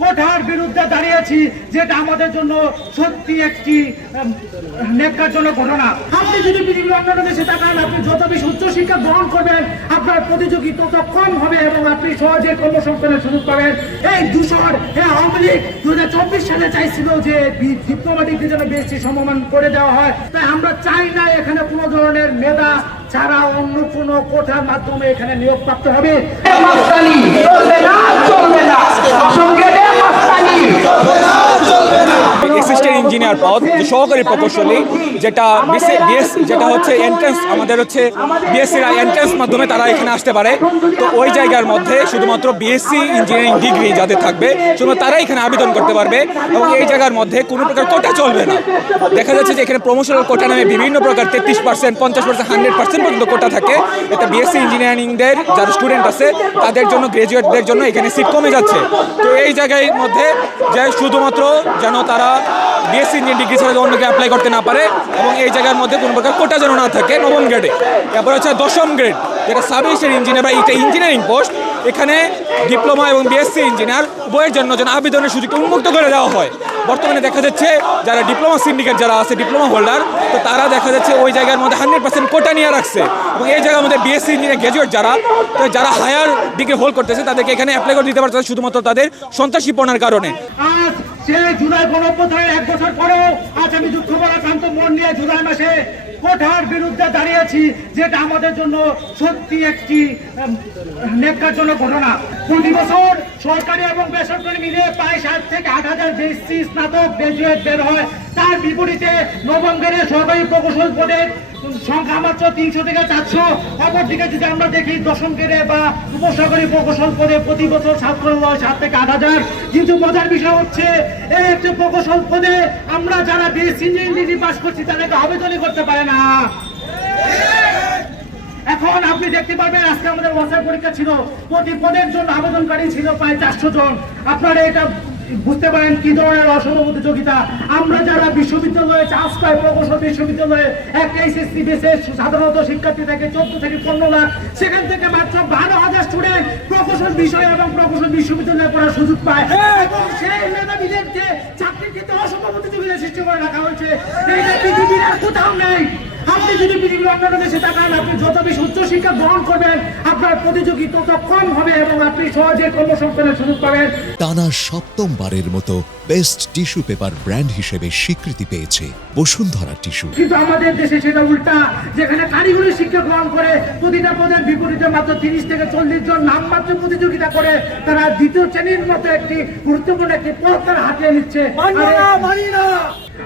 কোঠার বিরুদ্ধে দাঁড়িয়েছি, যেটা আমাদের জন্য সত্যি একটি ন্যাক্কারজনক ঘটনা। আপনি যদি পৃথিবীর অন্যান্য দেশে তাকান, আপনি যত বেশি উচ্চশিক্ষা গ্রহণ করবেন আপনার প্রতিযোগী তত কম হবে এবং আপনি সহজে কর্মসংস্থানের সুযোগ পাবেন। এই দূষণ আওয়ামী লীগ 2024 সালে চাইছিল যে ডিপ্লোম্যাটিকদের জন্য বেশি সম্মান করে দেওয়া হয়। তাই আমরা চাই না এখানে কোনো ধরনের মেধা ছাড়া অন্য কোনো কোঠার মাধ্যমে এখানে নিয়োগ প্রাপ্ত হবে। অ্যাসিস্ট্যান্ট ইঞ্জিনিয়ার পদ, সহকারী প্রকৌশলী, যেটা যেটা হচ্ছে এন্ট্রান্স, আমাদের হচ্ছে বিএসসির এন্ট্রান্স মাধ্যমে তারা এখানে আসতে পারে। তো ওই জায়গার মধ্যে শুধুমাত্র বিএসসি ইঞ্জিনিয়ারিং ডিগ্রি যাদের থাকবে শুধুমাত্র তারাই এখানে আবেদন করতে পারবে এবং এই জায়গার মধ্যে কোনো প্রকার কোটা চলবে না। দেখা যাচ্ছে যে এখানে প্রমোশনাল কোটা নামে বিভিন্ন প্রকার 33%, 50%, 100% পর্যন্ত কোটা থাকে। এটা বিএসসি ইঞ্জিনিয়ারিংদের যারা স্টুডেন্ট আছে তাদের জন্য, গ্রাজুয়েটদের জন্য এখানে সিট কমে যাচ্ছে। তো এই জায়গার মধ্যে যে শুধুমাত্র যেন তারা বিএসসি ইঞ্জিনিয়ারিং ডিগ্রি ছাড়া অন্যকে অ্যাপ্লাই করতে না পারে এবং এই জায়গার মধ্যে কোনো প্রকার কোটা যেন না থাকে। নবম গ্রেডে, তারপর হচ্ছে 10ম গ্রেড, যেটা সাব ইঞ্জিনিয়ার বা এটা ইঞ্জিনিয়ারিং পোস্ট, এখানে ডিপ্লোমা এবং বিএসসি ইঞ্জিনিয়ার উভয়ের জন্য যেন আবেদনের সুযোগটা উন্মুক্ত করে দেওয়া হয়। বর্তমানে দেখা যাচ্ছে যারা ডিপ্লোমা সিন্ডিকেট যারা আছে, ডিপ্লোমা হোল্ডার, তো তারা দেখা যাচ্ছে ওই জায়গার মধ্যে 100% কোটা নিয়ে রাখছে এবং এই জায়গার মধ্যে বিএসসি ইঞ্জিনিয়ার গ্র্যাজুয়েট যারা হায়ার ডিগ্রি হোল্ড করতেছে তাদেরকে এখানে অ্যাপ্লাই করে দিতে পারছে শুধুমাত্র তাদের সন্ত্রাসীপনার কারণে। আজ সে জুলাই গণঅভ্যুত্থানের 1 বছর পরেও আজ আমি দুঃখ ভারাক্রান্ত মন নিয়ে জুলাই মাসে কোঠার বিরুদ্ধে দাঁড়িয়েছি, যেটা আমাদের জন্য সত্যি একটি ন্যাক্কারজনক ঘটনা। প্রতি বছর সরকারি এবং বেসরকারি মিলে প্রায় 7 থেকে 8,000 বিএসসি স্নাতক গ্রাজুয়েট বের হয়। তার বিপরীতে নবম গ্রেডের সরকারি প্রকৌশল পদের সংখ্যা মাত্র 300 থেকে 400। অপরদিকে যদি আমরা দেখি 10ম গ্রেডে বা উপসরকারি প্রকৌশল পদে প্রতি বছর ছাত্র হয় 7 থেকে 8,000। কিন্তু মজার বিষয় হচ্ছে এই একটি প্রকৌশল পদে আমরা যারা বিএসসি ইঞ্জিনিয়ারিং ডিগ্রি পাস করছি তাদেরকে আবেদনই করতে পারে না। এখন আপনি দেখতে পাবেন আজকে আমাদের ওয়াসার পরীক্ষা ছিল, প্রতি পদের জন্য আবেদনকারী ছিল প্রায় 400 জন। আপনারা এটা বুঝতে পারেন কি ধরনের অসম প্রতিযোগিতা। আমরা যারা বিশ্ববিদ্যালয়ে চান্স পাই, প্রকৌশল বিশ্ববিদ্যালয়ে একটা এসএসসি বেসে সাধারণত শিক্ষার্থী থেকে 14 থেকে 15 লাখ, সেখান থেকে মাত্র 12,000 স্টুডেন্ট প্রকৌশল বিষয় এবং প্রকৌশল বিশ্ববিদ্যালয়ে পড়ার সুযোগ পায় এবং সেই মেধাবীদেরকে চাকরির ক্ষেত্রে অসম প্রতিযোগিতা সৃষ্টি করে রাখা হয়েছে। এটা পৃথিবীর আর কোথাও নেই। আপনি যদি পৃথিবীর অন্যান্য দেশে তাকান, আপনি যত বেশি উচ্চশিক্ষা গ্রহণ করবেন আপনার প্রতিযোগী তত কম হবে এবং আপনি সহজে কর্মসংস্থানের সুযোগ পাবেন। টানা 7ম মতো বেস্ট টিস্যু পেপার ব্র্যান্ড হিসেবে স্বীকৃতি পেয়েছে বসুন্ধরা টিস্যু। কিন্তু আমাদের দেশে সেটা উল্টা, যেখানে কারিগরি শিক্ষা গ্রহণ করে প্রতিটা পদের বিপরীতে মাত্র 30 থেকে 40 জন নামমাত্র প্রতিযোগিতা করে তারা দ্বিতীয় শ্রেণীর মতো একটি গুরুত্বপূর্ণ একটি পদ তারা হাতিয়ে নিচ্ছে।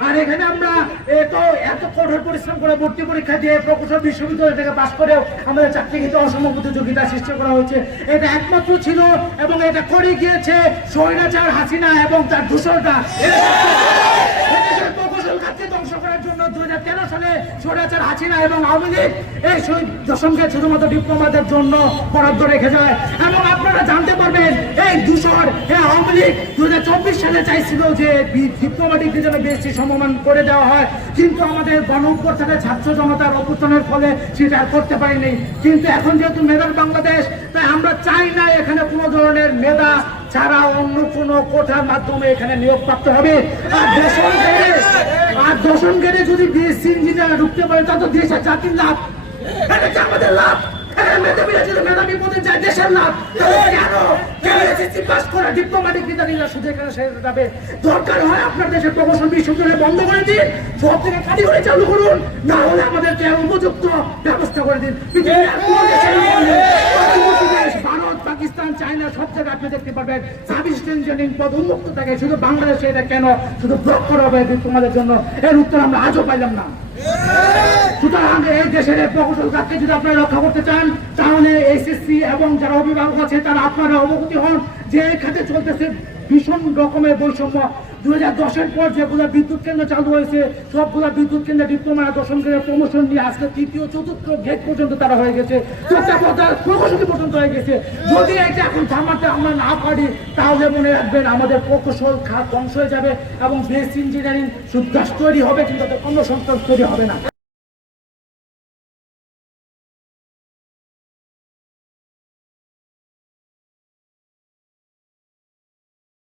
আর এখানে আমরা এত কঠোর পরিশ্রম করে ভর্তি পরীক্ষা দিয়ে প্রকৌশল বিশ্ববিদ্যালয় থেকে পাশ করেও আমাদের চাকরি কিন্তু অসম প্রতিযোগিতা সৃষ্টি করা হয়েছে। এটা একমাত্র ছিল এবং এটা করে গিয়েছে স্বৈরাচার হাসিনা এবং তার দূষণটা। প্রকৌশল খাতকে ধ্বংস করার জন্য 2013 সালে স্বৈরাচার হাসিনা এবং আওয়ামী লীগ এই 10ম গ্রেড শুধুমাত্র ডিপ্লোমাদের জন্য বরাদ্দ রেখে যায়। এবং আপনারা জানতে পারবেন এই দূষণ আওয়ামী লীগ 2024 সালে চাইছিল যে ডিপ্লোম্যাটিকদের জন্য বেশি সম্মান করে দেওয়া হয়, কিন্তু আমাদের গণঅভ্যুত্থানের ছাত্র জনতার অভ্যুত্থানের ফলে সেটা করতে পারিনি। কিন্তু এখন যেহেতু মেধার বাংলাদেশ, তাই আমরা চাই না এখানে কোনো ধরনের মেধা ছাড়া অন্য কোনো কোঠার মাধ্যমে এখানে নিয়োগ প্রাপ্ত হবে। আর 10ম গ্রেডে যদি বিএসসি ইঞ্জিনিয়ার ঢুকতে পারে তত দেশের জাতির লাভ, এটা আমাদের লাভ। মেধাবী পদে যায় দেশের লাভ। দরকার হয় আপনার দেশের প্রকৌশল বিশ্ববিদ্যালয় বন্ধ করে দিন, সব থেকে কারিগরি চালু করুন, না হলে আমাদেরকে উপযুক্ত ব্যবস্থা করে দিন। ভারত, পাকিস্তান, চায়না সব জায়গায় আপনি দেখতে পারবেন সার্ভিস ইঞ্জিনিয়ারিং পদ উন্মুক্ত থাকে। শুধু বাংলাদেশে এটা কেন শুধু ব্লক করা হবে তোমাদের জন্য? এর উত্তর আমরা আজও পাইলাম না। সুতরাং এই দেশের প্রকৌশল খাতকে যদি আপনারা রক্ষা করতে চান তাহলে এসএসসি এবং যারা অভিভাবক আছে তারা আপনারা অবগত হন যে এই খাতে চলতেছে ভীষণ রকমের বৈষম্য। 2010-এর পর যেগুলো বিদ্যুৎ কেন্দ্র চালু হয়েছে সবগুলো বিদ্যুৎ কেন্দ্রে ডিপ্লোমা 10ম গ্রেডের প্রমোশন নিয়ে আজকে 3য় 4র্থ গ্রেড পর্যন্ত তারা হয়ে গেছে, প্রকৌশলী পর্যন্ত হয়ে গেছে। যদি এটা এখন থামাতে আমরা না পারি তাহলে মনে রাখবেন আমাদের প্রকৌশল খাত ধ্বংস হয়ে যাবে এবং বেস ইঞ্জিনিয়ারিং শুধু তৈরি হবে কিন্তু কর্মসংস্থান তৈরি হবে না।